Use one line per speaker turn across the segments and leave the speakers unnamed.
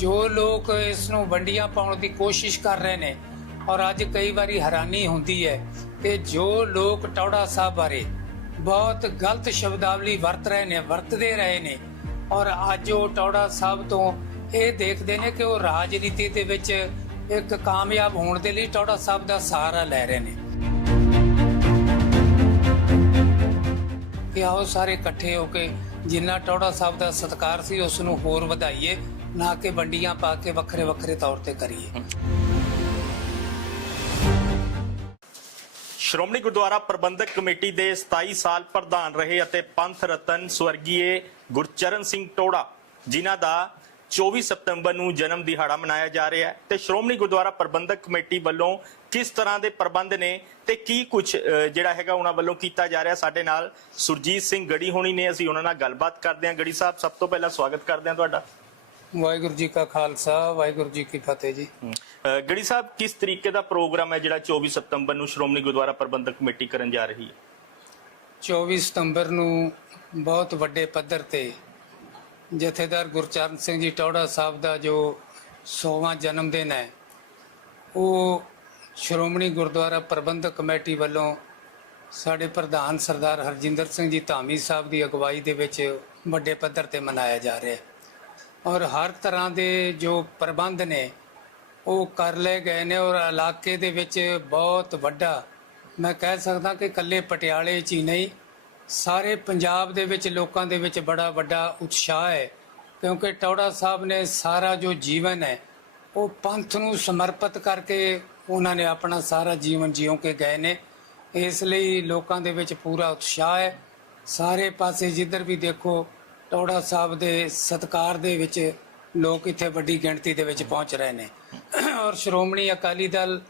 ਜੋ ਲੋਕ ਇਸ ਨੂੰ ਵੰਡੀਆਂ ਪਾਉਣ ਦੀ ਕੋਸ਼ਿਸ਼ ਕਰ ਰਹੇ ਨੇ ਔਰ ਅੱਜ ਕਈ ਵਾਰੀ ਹੈਰਾਨੀ ਹੁੰਦੀ ਹੈ ਕਿ ਜੋ ਲੋਕ ਟੌੜਾ ਸਾਹਿਬ ਬਾਰੇ ਬਹੁਤ ਗਲਤ ਸ਼ਬਦਾਵਲੀ ਵਰਤ ਰਹੇ ਨੇ, ਵਰਤਦੇ ਰਹੇ ਨੇ ਔਰ ਅੱਜ ਉਹ ਟੌੜਾ ਸਾਹਿਬ ਤੋਂ ਇਹ ਦੇਖਦੇ ਨੇ ਕਿ ਉਹ ਰਾਜਨੀਤੀ ਦੇ ਵਿੱਚ ਇੱਕ ਕਾਮਯਾਬ ਹੋਣ ਦੇ ਲਈ ਟੌੜਾ ਸਾਹਿਬ ਦਾ ਸਹਾਰਾ ਲੈ ਰਹੇ ਨੇ। ਕਿ ਆਓ ਸਾਰੇ ਇਕੱਠੇ ਹੋ ਕੇ ਜਿੰਨਾ ਟੌੜਾ ਸਾਹਿਬ ਦਾ ਸਤਿਕਾਰ ਸੀ, ਉਸ ਨੂੰ ਹੋਰ ਵਧਾਈਏ। ਨਾ ਕਿ ਵੰਡੀਆਂ ਪਾ ਕੇ ਵੱਖਰੇ ਵੱਖਰੇ ਤੌਰ ਤੇ ਕਰੀਏ।
ਸ਼੍ਰੋਮਣੀ ਗੁਰਦੁਆਰਾ ਪ੍ਰਬੰਧਕ ਕਮੇਟੀ ਦੇ 27 ਸਾਲ ਪ੍ਰਧਾਨ ਰਹੇ ਅਤੇ ਪੰਥ ਰਤਨ ਸਵਰਗੀਏ ਗੁਰਚਰਨ ਸਿੰਘ ਟੋੜਾ, ਜਿਨ੍ਹਾਂ ਦਾ 24 ਸਤੰਬਰ ਨੂੰ ਜਨਮ ਦਿਹਾੜਾ ਮਨਾਇਆ ਜਾ ਰਿਹਾ ਹੈ। ਤੇ ਸ਼੍ਰੋਮਣੀ ਗੁਰਦੁਆਰਾ ਪ੍ਰਬੰਧਕ ਕਮੇਟੀ ਵੱਲੋਂ ਕਿਸ ਤਰ੍ਹਾਂ ਦੇ ਪ੍ਰਬੰਧ ਨੇ ਤੇ ਕੀ ਕੁਝ ਜਿਹੜਾ ਹੈਗਾ ਉਹਨਾਂ ਵੱਲੋਂ ਕੀਤਾ ਜਾ ਰਿਹਾ ਸਾਡੇ ਨਾਲ ਸੁਰਜੀਤ ਸਿੰਘ ਗੜੀ ਹੋਣੀ ਨੇ। ਅਸੀਂ ਉਹਨਾਂ ਨਾਲ ਗੱਲਬਾਤ ਕਰਦੇ ਹਾਂ। ਗੜੀ ਸਾਹਿਬ, ਸਭ ਤੋਂ ਪਹਿਲਾਂ ਸਵਾਗਤ ਕਰਦੇ ਹਾਂ ਤੁਹਾਡਾ।
ਵਾਹਿਗੁਰੂ ਜੀ ਕਾ ਖਾਲਸਾ ਵਾਹਿਗੁਰੂ ਜੀ ਕੀ ਫਤਿਹ ਜੀ।
ਅ, ਗੜੀ ਸਾਹਿਬ ਕਿਸ ਤਰੀਕੇ ਦਾ ਪ੍ਰੋਗਰਾਮ ਹੈ ਜਿਹੜਾ 24 ਸਤੰਬਰ ਨੂੰ ਸ਼੍ਰੋਮਣੀ ਗੁਰਦੁਆਰਾ ਪ੍ਰਬੰਧਕ ਕਮੇਟੀ ਕਰਨ ਜਾ ਰਹੀ ਹੈ?
24 ਸਤੰਬਰ ਨੂੰ ਬਹੁਤ ਵੱਡੇ ਪੱਧਰ ਤੇ ਜਥੇਦਾਰ ਗੁਰਚਰਨ ਸਿੰਘ ਜੀ ਟੌੜਾ ਸਾਹਿਬ ਦਾ ਜੋ 100ਵਾਂ ਜਨਮ ਦਿਨ ਹੈ ਉਹ ਸ਼੍ਰੋਮਣੀ ਗੁਰਦੁਆਰਾ ਪ੍ਰਬੰਧਕ ਕਮੇਟੀ ਵੱਲੋਂ ਸਾਡੇ ਪ੍ਰਧਾਨ ਸਰਦਾਰ ਹਰਜਿੰਦਰ ਸਿੰਘ ਜੀ ਧਾਮੀ ਸਾਹਿਬ ਦੀ ਅਗਵਾਈ ਦੇ ਵਿੱਚ ਵੱਡੇ ਪੱਧਰ ਤੇ ਮਨਾਇਆ ਜਾ ਰਿਹਾ ਹੈ। ਔਰ ਹਰ ਤਰ੍ਹਾਂ ਦੇ ਜੋ ਪ੍ਰਬੰਧ ਨੇ, ਉਹ ਕਰ ਲਏ ਗਏ ਨੇ ਔਰ ਇਲਾਕੇ ਦੇ ਵਿੱਚ ਬਹੁਤ ਵੱਡਾ, ਮੈਂ ਕਹਿ ਸਕਦਾ ਕਿ ਇਕੱਲੇ ਪਟਿਆਲੇ 'ਚ ਹੀ ਨਹੀਂ, ਸਾਰੇ ਪੰਜਾਬ ਦੇ ਵਿੱਚ ਲੋਕਾਂ ਦੇ ਵਿੱਚ ਬੜਾ ਵੱਡਾ ਉਤਸ਼ਾਹ ਹੈ, ਕਿਉਂਕਿ ਟੌੜਾ ਸਾਹਿਬ ਨੇ ਸਾਰਾ ਜੋ ਜੀਵਨ ਹੈ, ਉਹ ਪੰਥ ਨੂੰ ਸਮਰਪਿਤ ਕਰਕੇ ਉਹਨਾਂ ਨੇ ਆਪਣਾ ਸਾਰਾ ਜੀਵਨ ਜਿਉਂ ਕੇ ਗਏ ਨੇ, ਇਸ ਲਈ ਲੋਕਾਂ ਦੇ ਵਿੱਚ ਪੂਰਾ ਉਤਸ਼ਾਹ ਹੈ, ਸਾਰੇ ਪਾਸੇ ਜਿੱਧਰ ਵੀ ਦੇਖੋ ਟੌੜਾ ਸਾਹਿਬ ਦੇ ਸਤਕਾਰ ਦੇ ਵਿੱਚ ਲੋਕ ਇੱਥੇ ਵੱਡੀ ਗਿਣਤੀ ਦੇ ਵਿੱਚ ਪਹੁੰਚ ਰਹੇ ਨੇ। ਔਰ ਸ਼੍ਰੋਮਣੀ ਅਕਾਲੀ ਦਲ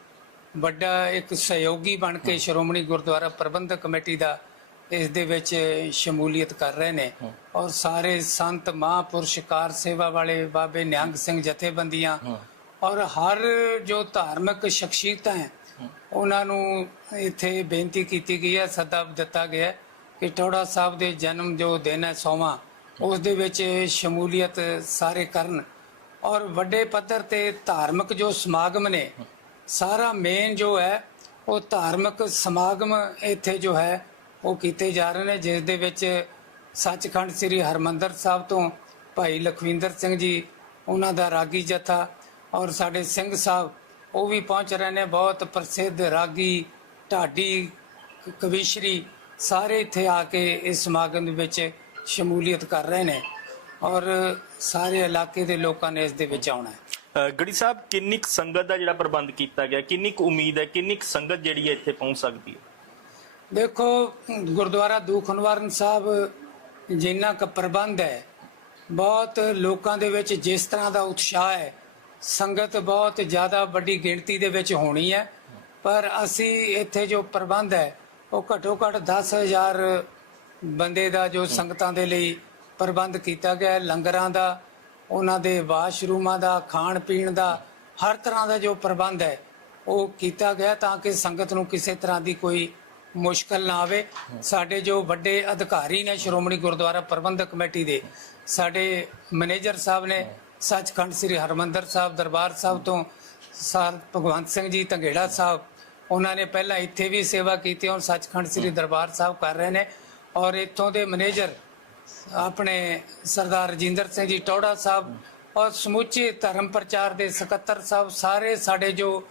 ਵੱਡਾ ਇੱਕ ਸਹਿਯੋਗੀ ਬਣ ਕੇ ਸ਼੍ਰੋਮਣੀ ਗੁਰਦੁਆਰਾ ਪ੍ਰਬੰਧਕ ਕਮੇਟੀ ਦਾ ਇਸ ਦੇ ਵਿੱਚ ਸ਼ਮੂਲੀਅਤ ਕਰ ਰਹੇ ਨੇ। ਔਰ ਸਾਰੇ ਸੰਤ ਮਹਾਂਪੁਰਸ਼ ਕਾਰ ਸੇਵਾ ਵਾਲੇ ਬਾਬੇ ਨਿਹੰਗ ਸਿੰਘ ਜਥੇਬੰਦੀਆਂ ਔਰ ਹਰ ਜੋ ਧਾਰਮਿਕ ਸ਼ਖਸੀਅਤਾਂ ਹੈ ਉਹਨਾਂ ਨੂੰ ਇੱਥੇ ਬੇਨਤੀ ਕੀਤੀ ਗਈ ਹੈ ਸੱਦਾ ਦਿੱਤਾ ਗਿਆ ਕਿ ਟੌੜਾ ਸਾਹਿਬ ਦੇ ਜਨਮ ਜੋ ਦਿਨ ਹੈ ਸੋਮਾ ਉਸ ਦੇ ਵਿੱਚ ਸ਼ਮੂਲੀਅਤ ਸਾਰੇ ਕਰਨ ਔਰ ਵੱਡੇ ਪੱਧਰ ਤੇ ਧਾਰਮਿਕ ਜੋ ਸਮਾਗਮ ਨੇ, ਸਾਰਾ ਮੇਨ ਜੋ ਹੈ, ਉਹ ਧਾਰਮਿਕ ਸਮਾਗਮ ਇੱਥੇ ਜੋ ਹੈ, ਉਹ ਕੀਤੇ ਜਾ ਰਹੇ ਨੇ, ਜਿਸ ਦੇ ਵਿੱਚ ਸੱਚਖੰਡ ਸ੍ਰੀ ਹਰਮੰਦਰ ਸਾਹਿਬ ਤੋਂ ਭਾਈ ਲਖਵਿੰਦਰ ਸਿੰਘ ਜੀ, ਉਹਨਾਂ ਦਾ ਰਾਗੀ ਜਥਾ ਔਰ ਸਾਡੇ ਸਿੰਘ ਸਾਹਿਬ, ਉਹ ਵੀ ਪਹੁੰਚ ਰਹੇ ਨੇ, ਬਹੁਤ ਪ੍ਰਸਿੱਧ ਰਾਗੀ ਢਾਡੀ ਕਵੀਸ਼ਰੀ ਸਾਰੇ ਇੱਥੇ ਆ ਕੇ ਇਸ ਸਮਾਗਮ ਦੇ ਵਿੱਚ ਸ਼ਮੂਲੀਅਤ ਕਰ ਰਹੇ ਨੇ ਔਰ ਸਾਰੇ ਇਲਾਕੇ ਦੇ ਲੋਕਾਂ ਨੇ ਇਸ ਦੇ ਵਿੱਚ ਆਉਣਾ ਹੈ।
ਗੜੀ ਸਾਹਿਬ ਕਿੰਨੀ ਕੁ ਸੰਗਤ ਦਾ ਜਿਹੜਾ ਪ੍ਰਬੰਧ ਕੀਤਾ ਗਿਆ? ਕਿੰਨੀ ਕੁ ਉਮੀਦ ਹੈ? ਕਿੰਨੀ ਕੁ ਸੰਗਤ ਜਿਹੜੀ ਹੈ ਇੱਥੇ ਪਹੁੰਚ ਸਕਦੀ ਹੈ?
ਦੇਖੋ ਗੁਰਦੁਆਰਾ ਦੂਖਨਵਾਰਨ ਸਾਹਿਬ ਜਿੰਨਾ ਕੁ ਪ੍ਰਬੰਧ ਹੈ ਬਹੁਤ ਲੋਕਾਂ ਦੇ ਵਿੱਚ ਜਿਸ ਤਰ੍ਹਾਂ ਦਾ ਉਤਸ਼ਾਹ ਹੈ ਸੰਗਤ ਬਹੁਤ ਜ਼ਿਆਦਾ ਵੱਡੀ ਗਿਣਤੀ ਦੇ ਵਿੱਚ ਹੋਣੀ ਹੈ। ਪਰ ਅਸੀਂ ਇੱਥੇ ਜੋ ਪ੍ਰਬੰਧ ਹੈ ਉਹ ਘੱਟੋ ਘੱਟ 10000 ਬੰਦੇ ਦਾ ਜੋ ਸੰਗਤਾਂ ਦੇ ਲਈ ਪ੍ਰਬੰਧ ਕੀਤਾ ਗਿਆ ਹੈ, ਲੰਗਰਾਂ ਦਾ, ਉਹਨਾਂ ਦੇ ਵਾਸ਼ਰੂਮਾਂ ਦਾ, ਖਾਣ ਪੀਣ ਦਾ, ਹਰ ਤਰ੍ਹਾਂ ਦਾ ਜੋ ਪ੍ਰਬੰਧ ਹੈ, ਉਹ ਕੀਤਾ ਗਿਆ ਤਾਂ ਕਿ ਸੰਗਤ ਨੂੰ ਕਿਸੇ ਤਰ੍ਹਾਂ ਦੀ ਕੋਈ ਮੁਸ਼ਕਲ ਨਾ ਆਵੇ। ਸਾਡੇ ਜੋ ਵੱਡੇ ਅਧਿਕਾਰੀ ਨੇ ਸ਼੍ਰੋਮਣੀ ਗੁਰਦੁਆਰਾ ਪ੍ਰਬੰਧਕ ਕਮੇਟੀ ਦੇ, ਸਾਡੇ ਮੈਨੇਜਰ ਸਾਹਿਬ ਨੇ, ਸੱਚਖੰਡ ਸ੍ਰੀ ਹਰਮੰਦਰ ਸਾਹਿਬ, ਦਰਬਾਰ ਸਾਹਿਬ ਤੋਂ, ਸਾਰ ਭਗਵੰਤ ਸਿੰਘ ਜੀ, ਧੰਗੇੜਾ ਸਾਹਿਬ, ਉਹਨਾਂ ਨੇ ਪਹਿਲਾਂ ਇੱਥੇ ਵੀ ਸੇਵਾ ਕੀਤੀ ਔਰ ਸੱਚਖੰਡ ਸ੍ਰੀ ਦਰਬਾਰ ਸਾਹਿਬ ਕਰ ਰਹੇ ਨੇ। ਔਰ ਇੱਥੋਂ ਦੇ ਮੈਨੇਜਰ ਆਪਣੇ ਸਰਦਾਰ ਰਜਿੰਦਰ ਸਿੰਘ ਜੀ ਟੌੜਾ ਸਾਹਿਬ ਔਰ ਸਮੁੱਚੇ ਧਰਮ ਪ੍ਰਚਾਰ ਦੇ ਸਕੱਤਰ ਸਾਹਿਬ ਸਾਰੇ ਸਾਡੇ ਜੋ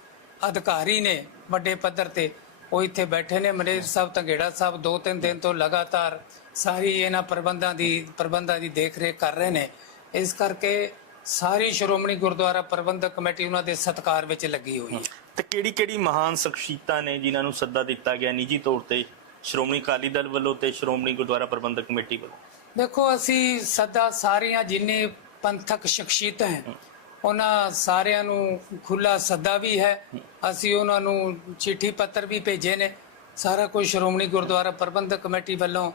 ਅਧਿਕਾਰੀ ਨੇ ਵੱਡੇ ਪੱਧਰ ਤੇ, ਉਹ ਇੱਥੇ ਬੈਠੇ ਨੇ। ਮੈਨੇਜਰ ਸਾਹਿਬ ਧੰਗੇੜਾ ਸਾਹਿਬ ਦੋ ਤਿੰਨ ਦਿਨ ਤੋਂ ਲਗਾਤਾਰ ਸਾਰੀ ਇਹਨਾਂ ਪ੍ਰਬੰਧਾਂ ਦੀ ਪ੍ਰਬੰਧਾਂ ਦੀ ਦੇਖਰੇਖ ਕਰ ਰਹੇ ਨੇ। ਇਸ ਕਰਕੇ ਸਾਰੀ ਸ਼੍ਰੋਮਣੀ ਗੁਰਦੁਆਰਾ ਪ੍ਰਬੰਧਕ ਕਮੇਟੀ ਉਹਨਾਂ ਦੇ ਸਤਕਾਰ ਵਿੱਚ ਲੱਗੀ ਹੋਈ ਹੈ।
ਤੇ ਕਿਹੜੀ ਕਿਹੜੀ ਮਹਾਨ ਸ਼ਖਸੀਅਤਾਂ ਨੇ ਜਿਨ੍ਹਾਂ ਨੂੰ ਸੱਦਾ ਦਿੱਤਾ ਗਿਆ ਨਿੱਜੀ ਤੌਰ ਤੇ? ਸ਼੍ਰੋਮਣੀ ਅਕਾਲੀ ਦਲ ਵੱਲੋਂ ਤੇ ਸ਼੍ਰੋਮਣੀ ਗੁਰਦੁਆਰਾ ਪ੍ਰਬੰਧਕ ਕਮੇਟੀ ਵੱਲੋਂ?
ਦੇਖੋ ਅਸੀਂ ਸਦਾ ਸਾਰੀਆਂ ਜਿੰਨੇ ਪੰਥਕ ਸ਼ਖਸੀਅਤਾਂ ਹੈ ਉਹਨਾਂ ਸਾਰਿਆਂ ਨੂੰ ਖੁੱਲਾ ਸੱਦਾ ਵੀ ਹੈ। ਅਸੀਂ ਉਹਨਾਂ ਨੂੰ ਚਿੱਠੀ ਪੱਤਰ ਵੀ ਭੇਜੇ ਨੇ। ਸਾਰਾ ਕੁਝ ਸ਼੍ਰੋਮਣੀ ਗੁਰਦੁਆਰਾ ਪ੍ਰਬੰਧਕ ਕਮੇਟੀ ਵੱਲੋਂ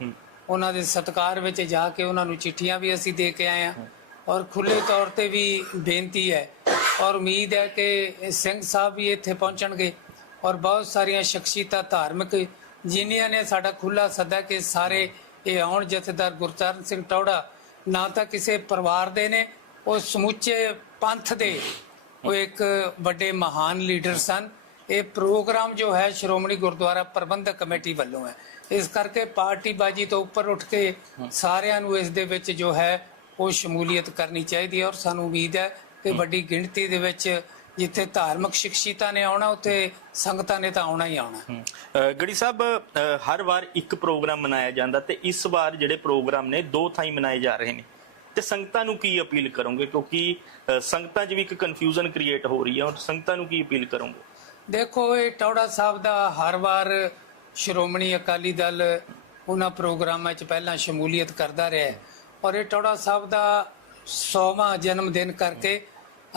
ਉਹਨਾਂ ਦੇ ਸਤਕਾਰ ਵਿੱਚ ਜਾ ਕੇ ਉਹਨਾਂ ਨੂੰ ਚਿੱਠੀਆਂ ਵੀ ਅਸੀਂ ਦੇ ਕੇ ਆਏ ਹਾਂ। ਔਰ ਖੁੱਲੇ ਤੌਰ ਤੇ ਵੀ ਬੇਨਤੀ ਹੈ। ਔਰ ਉਮੀਦ ਹੈ ਕਿ ਸਿੰਘ ਸਾਹਿਬ ਵੀ ਇੱਥੇ ਪਹੁੰਚਣਗੇ। ਔਰ ਬਹੁਤ ਸਾਰੀਆਂ ਸ਼ਖਸੀਅਤਾਂ ਧਾਰਮਿਕ ਜਿਨ੍ਹਾਂ ਨੇ ਸਾਡਾ ਖੁੱਲਾ ਸੱਦਾ ਕਿ ਸਾਰੇ ਇਹ ਆਉਣ ਜਥੇਦਾਰ ਗੁਰਚਰਨ ਸਿੰਘ ਟੌੜਾ ਨਾ ਤਾਂ ਕਿਸੇ ਪਰਿਵਾਰ ਦੇ ਨੇ ਉਹ ਸਮੁੱਚੇ ਪੰਥ ਦੇ। ਉਹ ਇੱਕ ਵੱਡੇ ਮਹਾਨ ਲੀਡਰ ਸਨ। ਇਹ ਪ੍ਰੋਗਰਾਮ ਜੋ ਹੈ ਸ਼੍ਰੋਮਣੀ ਗੁਰਦੁਆਰਾ ਪ੍ਰਬੰਧਕ ਕਮੇਟੀ ਵੱਲੋਂ ਹੈ। ਇਸ ਕਰਕੇ ਪਾਰਟੀ ਬਾਜੀ ਤੋਂ ਉੱਪਰ ਉੱਠ ਕੇ ਸਾਰਿਆਂ ਨੂੰ ਇਸ ਦੇ ਵਿੱਚ ਜੋ ਹੈ ਉਹ ਸ਼ਮੂਲੀਅਤ ਕਰਨੀ ਚਾਹੀਦੀ ਹੈ ਔਰ ਸਾਨੂੰ ਉਮੀਦ ਹੈ ਕਿ ਵੱਡੀ ਗਿਣਤੀ ਦੇ ਵਿੱਚ ਜਿੱਥੇ ਧਾਰਮਿਕ ਸ਼ਖਸੀਅਤਾਂ ਨੇ ਆਉਣਾ ਉੱਥੇ ਸੰਗਤਾਂ ਨੇ ਤਾਂ ਆਉਣਾ ਹੀ ਆਉਣਾ।
ਗੜੀ ਸਾਹਿਬ ਹਰ ਵਾਰ ਇੱਕ ਪ੍ਰੋਗਰਾਮ ਮਨਾਇਆ ਜਾਂਦਾ ਤੇ ਇਸ ਵਾਰ ਜਿਹੜੇ ਪ੍ਰੋਗਰਾਮ ਨੇ ਦੋ ਥਾਈਂ ਮਨਾਏ ਜਾ ਰਹੇ ਨੇ। ਤੇ ਸੰਗਤਾਂ ਨੂੰ ਕੀ ਅਪੀਲ ਕਰੋਗੇ? ਕਿਉਂਕਿ ਸੰਗਤਾਂ 'ਚ ਵੀ ਇੱਕ ਕਨਫਿਊਜ਼ਨ ਕ੍ਰੀਏਟ ਹੋ ਰਹੀ ਹੈ ਔਰ ਸੰਗਤਾਂ ਨੂੰ ਕੀ ਅਪੀਲ ਕਰੋਗੇ?
ਦੇਖੋ ਇਹ ਟੌੜਾ ਸਾਹਿਬ ਦਾ ਹਰ ਵਾਰ ਸ਼੍ਰੋਮਣੀ ਅਕਾਲੀ ਦਲ ਉਹਨਾਂ ਪ੍ਰੋਗਰਾਮਾਂ 'ਚ ਪਹਿਲਾਂ ਸ਼ਮੂਲੀਅਤ ਕਰਦਾ ਰਿਹਾ ਔਰ ਇਹ ਟੌੜਾ ਸਾਹਿਬ ਦਾ 100ਵਾਂ ਜਨਮ ਦਿਨ ਕਰਕੇ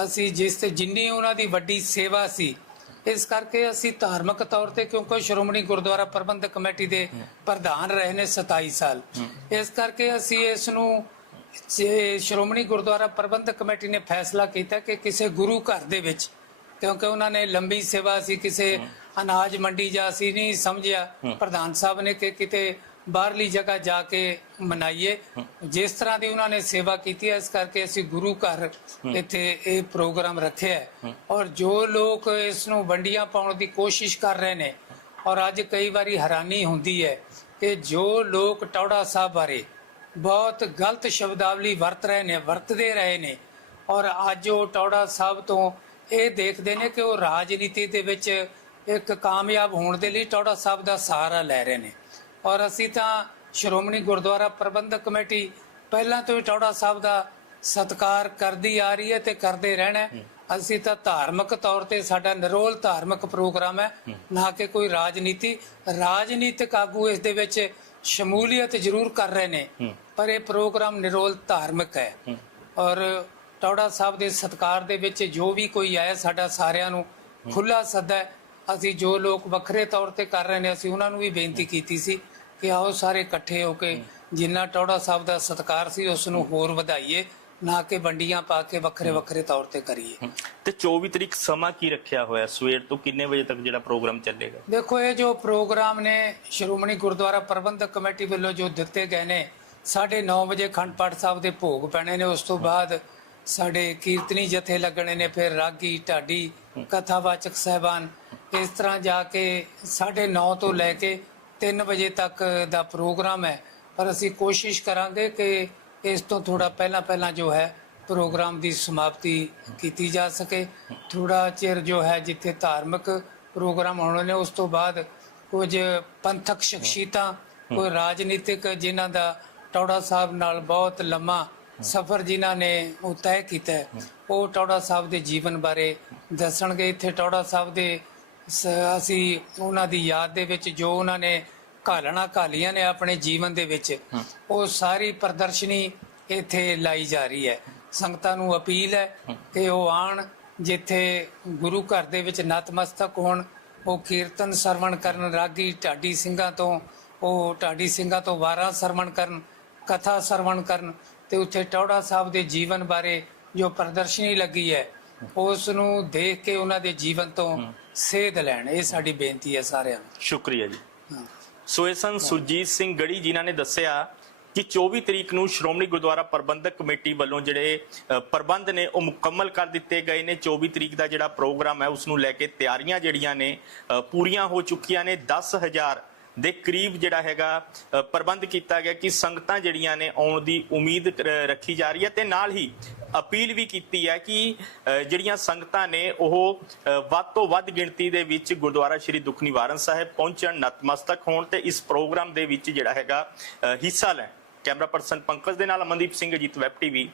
ਅਸੀਂ ਜਿਸ ਤੇ ਜਿੰਨੀ ਉਹਨਾਂ ਦੀ ਵੱਡੀ ਸੇਵਾ ਸੀ ਇਸ ਕਰਕੇ ਅਸੀਂ ਧਾਰਮਿਕ ਤੌਰ ਤੇ ਕਿਉਂਕਿ ਸ਼੍ਰੋਮਣੀ ਗੁਰਦੁਆਰਾ ਪ੍ਰਬੰਧਕ ਕਮੇਟੀ ਦੇ ਪ੍ਰਧਾਨ ਰਹੇ ਨੇ 27 ਸਾਲ। ਇਸ ਕਰਕੇ ਅਸੀਂ ਇਸ ਨੂੰ ਸ਼੍ਰੋਮਣੀ ਗੁਰਦੁਆਰਾ ਪ੍ਰਬੰਧਕ ਕਮੇਟੀ ਨੇ ਫੈਸਲਾ ਕੀਤਾ ਕਿ ਕਿਸੇ ਗੁਰੂ ਘਰ ਦੇ ਵਿੱਚ ਕਿਉਂਕਿ ਉਹਨਾਂ ਨੇ ਲੰਬੀ ਸੇਵਾ ਸੀ ਕਿਸੇ ਅਨਾਜ ਮੰਡੀ ਜਾਂ ਅਸੀਂ ਨਹੀਂ ਸਮਝਿਆ ਪ੍ਰਧਾਨ ਸਾਹਿਬ ਨੇ ਕਿ ਕਿਤੇ ਬਾਹਰਲੀ ਜਗ੍ਹਾ ਜਾ ਕੇ ਮਨਾਈਏ। ਜਿਸ ਤਰ੍ਹਾਂ ਦੀ ਉਹਨਾਂ ਨੇ ਸੇਵਾ ਕੀਤੀ ਹੈ ਇਸ ਕਰਕੇ ਅਸੀਂ ਗੁਰੂ ਘਰ ਇੱਥੇ ਇਹ ਪ੍ਰੋਗਰਾਮ ਰੱਖਿਆ ਹੈ। ਔਰ ਜੋ ਲੋਕ ਇਸ ਨੂੰ ਵੰਡੀਆਂ ਪਾਉਣ ਦੀ ਕੋਸ਼ਿਸ਼ ਕਰ ਰਹੇ ਨੇ ਔਰ ਅੱਜ ਕਈ ਵਾਰੀ ਹੈਰਾਨੀ ਹੁੰਦੀ ਹੈ ਕਿ ਜੋ ਲੋਕ ਟੌੜਾ ਸਾਹਿਬ ਬਾਰੇ ਬਹੁਤ ਗਲਤ ਸ਼ਬਦਾਵਲੀ ਵਰਤ ਰਹੇ ਨੇ ਵਰਤਦੇ ਰਹੇ ਨੇ ਔਰ ਅੱਜ ਉਹ ਟੌੜਾ ਸਾਹਿਬ ਤੋਂ ਇਹ ਦੇਖਦੇ ਨੇ ਕਿ ਉਹ ਰਾਜਨੀਤੀ ਦੇ ਵਿੱਚ ਇੱਕ ਕਾਮਯਾਬ ਹੋਣ ਦੇ ਲਈ ਟੌੜਾ ਸਾਹਿਬ ਦਾ ਸਹਾਰਾ ਲੈ ਰਹੇ ਨੇ। ਔਰ ਅਸੀਂ ਤਾਂ ਸ਼੍ਰੋਮਣੀ ਗੁਰਦੁਆਰਾ ਪ੍ਰਬੰਧਕ ਕਮੇਟੀ ਪਹਿਲਾਂ ਤੋਂ ਹੀ ਟੌੜਾ ਸਾਹਿਬ ਦਾ ਸਤਿਕਾਰ ਕਰਦੀ ਆ ਰਹੀ ਹੈ ਤੇ ਕਰਦੇ ਰਹਿਣਾ। ਅਸੀਂ ਤਾਂ ਧਾਰਮਿਕ ਤੌਰ ਤੇ ਸਾਡਾ ਨਿਰੋਲ ਧਾਰਮਿਕ ਪ੍ਰੋਗਰਾਮ ਹੈ। ਨਾ ਕਿ ਕੋਈ ਰਾਜਨੀਤੀ। ਰਾਜਨੀਤਿਕ ਆਗੂ ਇਸ ਦੇ ਵਿੱਚ ਸ਼ਮੂਲੀਅਤ ਜ਼ਰੂਰ ਕਰ ਰਹੇ ਨੇ। ਪਰ ਇਹ ਪ੍ਰੋਗਰਾਮ ਨਿਰੋਲ ਧਾਰਮਿਕ ਹੈ। ਔਰ ਟੌੜਾ ਸਾਹਿਬ ਦੇ ਸਤਕਾਰ ਦੇ ਵਿੱਚ ਜੋ ਵੀ ਕੋਈ ਆਇਆ ਸਾਡਾ ਸਾਰਿਆਂ ਨੂੰ ਖੁੱਲਾ ਸੱਦਾ ਹੈ। ਅਸੀਂ ਜੋ ਲੋਕ ਵੱਖਰੇ ਤੌਰ ਤੇ ਕਰ ਰਹੇ ਨੇ ਅਸੀਂ ਉਹਨਾਂ ਨੂੰ ਵੀ ਬੇਨਤੀ ਕੀਤੀ ਸੀ ਕਿ ਆਓ ਸਾਰੇ ਇਕੱਠੇ ਹੋ ਕੇ ਜਿੰਨਾ ਟੌੜਾ ਸਾਹਿਬ ਦਾ ਸਤਕਾਰ ਸੀ ਉਸ ਨੂੰ ਹੋਰ ਵਧਾਈਏ ਨਾ ਕਿ ਵੰਡੀਆਂ ਪਾ ਕੇ ਵੱਖਰੇ ਵੱਖਰੇ ਤੌਰ ਤੇ ਕਰੀਏ।
ਤੇ 24 ਤਰੀਕ ਸਮਾਂ ਕੀ ਰੱਖਿਆ ਹੋਇਆ ਸਵੇਰ ਤੋਂ ਕਿੰਨੇ ਵਜੇ ਤੱਕ ਜਿਹੜਾ ਪ੍ਰੋਗਰਾਮ ਚੱਲੇਗਾ?
ਦੇਖੋ ਇਹ ਜੋ ਪ੍ਰੋਗਰਾਮ ਨੇ ਸ਼੍ਰੋਮਣੀ ਗੁਰਦੁਆਰਾ ਪ੍ਰਬੰਧਕ ਕਮੇਟੀ ਵੱਲੋਂ ਜੋ ਦਿੱਤੇ ਗਏ ਨੇ 9:30 ਵਜੇ ਖੰਡ ਪਾਠ ਸਾਹਿਬ ਦੇ ਭੋਗ ਪੈਣੇ ਨੇ ਉਸ ਤੋਂ ਬਾਅਦ ਸਾਡੇ ਕੀਰਤਨੀ ਜਥੇ ਲੱਗਣੇ ਨੇ ਫਿਰ ਰਾਗੀ ਢਾਡੀ ਕਥਾਵਾਚਕ ਸਹਿਬਾਨ ਇਸ ਤਰ੍ਹਾਂ ਜਾ ਕੇ 9:30 ਤੋਂ ਲੈ ਕੇ 3 ਵਜੇ ਤੱਕ ਦਾ ਪ੍ਰੋਗਰਾਮ ਹੈ। ਪਰ ਅਸੀਂ ਕੋਸ਼ਿਸ਼ ਕਰਾਂਗੇ ਕਿ ਇਸ ਤੋਂ ਥੋੜਾ ਪਹਿਲਾਂ ਪਹਿਲਾਂ ਜੋ ਹੈ ਪ੍ਰੋਗਰਾਮ ਦੀ ਸਮਾਪਤੀ ਕੀਤੀ ਜਾ ਸਕੇ। ਥੋੜਾ ਚਿਰ ਜੋ ਹੈ ਜਿੱਥੇ ਧਾਰਮਿਕ ਪ੍ਰੋਗਰਾਮ ਹੋਣੇ ਨੇ, ਉਸ ਤੋਂ ਬਾਅਦ ਕੁਝ ਪੰਥਕ ਸ਼ਖਸੀਅਤਾਂ, ਕੋਈ ਰਾਜਨੀਤਿਕ ਜਿਨ੍ਹਾਂ ਦਾ ਟੌੜਾ ਸਾਹਿਬ ਨਾਲ ਬਹੁਤ ਲੰਮਾ ਸਫ਼ਰ ਜਿਨ੍ਹਾਂ ਨੇ ਉਹ ਤੈਅ ਕੀਤਾ ਉਹ ਟੌੜਾ ਸਾਹਿਬ ਦੇ ਜੀਵਨ ਬਾਰੇ ਦੱਸਣਗੇ। ਇੱਥੇ ਟੌੜਾ ਸਾਹਿਬ ਦੇ ਸ- ਅਸੀਂ ਉਹਨਾਂ ਦੀ ਯਾਦ ਦੇ ਵਿੱਚ ਜੋ ਉਹਨਾਂ ਨੇ ਘਾਲਣਾ ਘਾਲੀਆਂ ਨੇ ਆਪਣੇ ਜੀਵਨ ਦੇ ਵਿੱਚ ਉਹ ਸਾਰੀ ਪ੍ਰਦਰਸ਼ਨੀ ਇੱਥੇ ਲਾਈ ਜਾ ਰਹੀ ਹੈ। ਸੰਗਤਾਂ ਨੂੰ ਅਪੀਲ ਹੈ। ਕਿ ਉਹ ਆਣ ਜਿੱਥੇ ਗੁਰੂ ਘਰ ਦੇ ਵਿੱਚ ਨਤਮਸਤਕ ਹੋਣ ਉਹ ਕੀਰਤਨ ਸਰਵਣ ਕਰਨ ਰਾਗੀ ਢਾਡੀ ਸਿੰਘਾਂ ਤੋਂ ਉਹ ਢਾਡੀ ਸਿੰਘਾਂ ਤੋਂ ਵਾਰਾਂ ਸਰਵਣ ਕਰਨ ਕਥਾ ਸਰਵਣ ਕਰਨ ਤੇ ਉੱਥੇ ਟੌੜਾ ਸਾਹਿਬ ਦੇ ਜੀਵਨ ਬਾਰੇ ਜੋ ਪ੍ਰਦਰਸ਼ਨੀ ਲੱਗੀ ਹੈ ਉਸ ਨੂੰ ਦੇਖ ਕੇ ਉਹਨਾਂ ਦੇ ਜੀਵਨ ਤੋਂ ਸੇਧ ਲੈਣ। ਇਹ ਸਾਡੀ ਬੇਨਤੀ ਹੈ ਸਾਰਿਆਂ ਨੂੰ।
ਸ਼ੁਕਰੀਆ ਜੀ। ਸੋ ਇਹ ਸਨ ਸੁਰਜੀਤ ਸਿੰਘ ਗੜੀ ਜਿਨ੍ਹਾਂ ਨੇ ਦੱਸਿਆ ਕਿ 24 ਤਰੀਕ ਨੂੰ ਸ਼੍ਰੋਮਣੀ ਗੁਰਦੁਆਰਾ ਪ੍ਰਬੰਧਕ ਕਮੇਟੀ ਵੱਲੋਂ ਜਿਹੜੇ ਪ੍ਰਬੰਧ ਨੇ ਉਹ ਮੁਕੰਮਲ ਕਰ ਦਿੱਤੇ ਗਏ ਨੇ। 24 ਤਰੀਕ ਦਾ ਜਿਹੜਾ ਪ੍ਰੋਗਰਾਮ ਹੈ ਉਸ ਨੂੰ ਲੈ ਕੇ ਤਿਆਰੀਆਂ ਜਿਹੜੀਆਂ ਨੇ ਪੂਰੀਆਂ ਹੋ ਚੁੱਕੀਆਂ ਨੇ। 10000 ਦੇ ਕਰੀਬ ਜਿਹੜਾ ਹੈਗਾ ਪ੍ਰਬੰਧ ਕੀਤਾ ਗਿਆ ਕਿ ਸੰਗਤਾਂ ਜਿਹੜੀਆਂ ਨੇ ਆਉਣ ਦੀ ਉਮੀਦ ਰੱਖੀ ਜਾ ਰਹੀ ਹੈ ਤੇ ਨਾਲ ਹੀ ਅਪੀਲ ਵੀ ਕੀਤੀ ਹੈ ਕਿ ਜਿਹੜੀਆਂ ਸੰਗਤਾਂ ਨੇ ਉਹ ਵੱਧ ਤੋਂ ਵੱਧ ਗਿਣਤੀ ਦੇ ਵਿੱਚ ਗੁਰਦੁਆਰਾ ਸ੍ਰੀ ਦੁੱਖ ਨਿਵਾਰਨ ਸਾਹਿਬ ਪਹੁੰਚਣ, ਨਤਮਸਤਕ ਹੋਣ ਤੇ ਇਸ ਪ੍ਰੋਗਰਾਮ ਦੇ ਵਿੱਚ ਜਿਹੜਾ ਹੈਗਾ ਹਿੱਸਾ ਲੈਣ। ਕੈਮਰਾ ਪਰਸਨ ਪੰਕਜ ਦੇ ਨਾਲ ਅਮਨਦੀਪ ਸਿੰਘ, ਅਜੀਤ ਵੈਬ ਟੀਵੀ।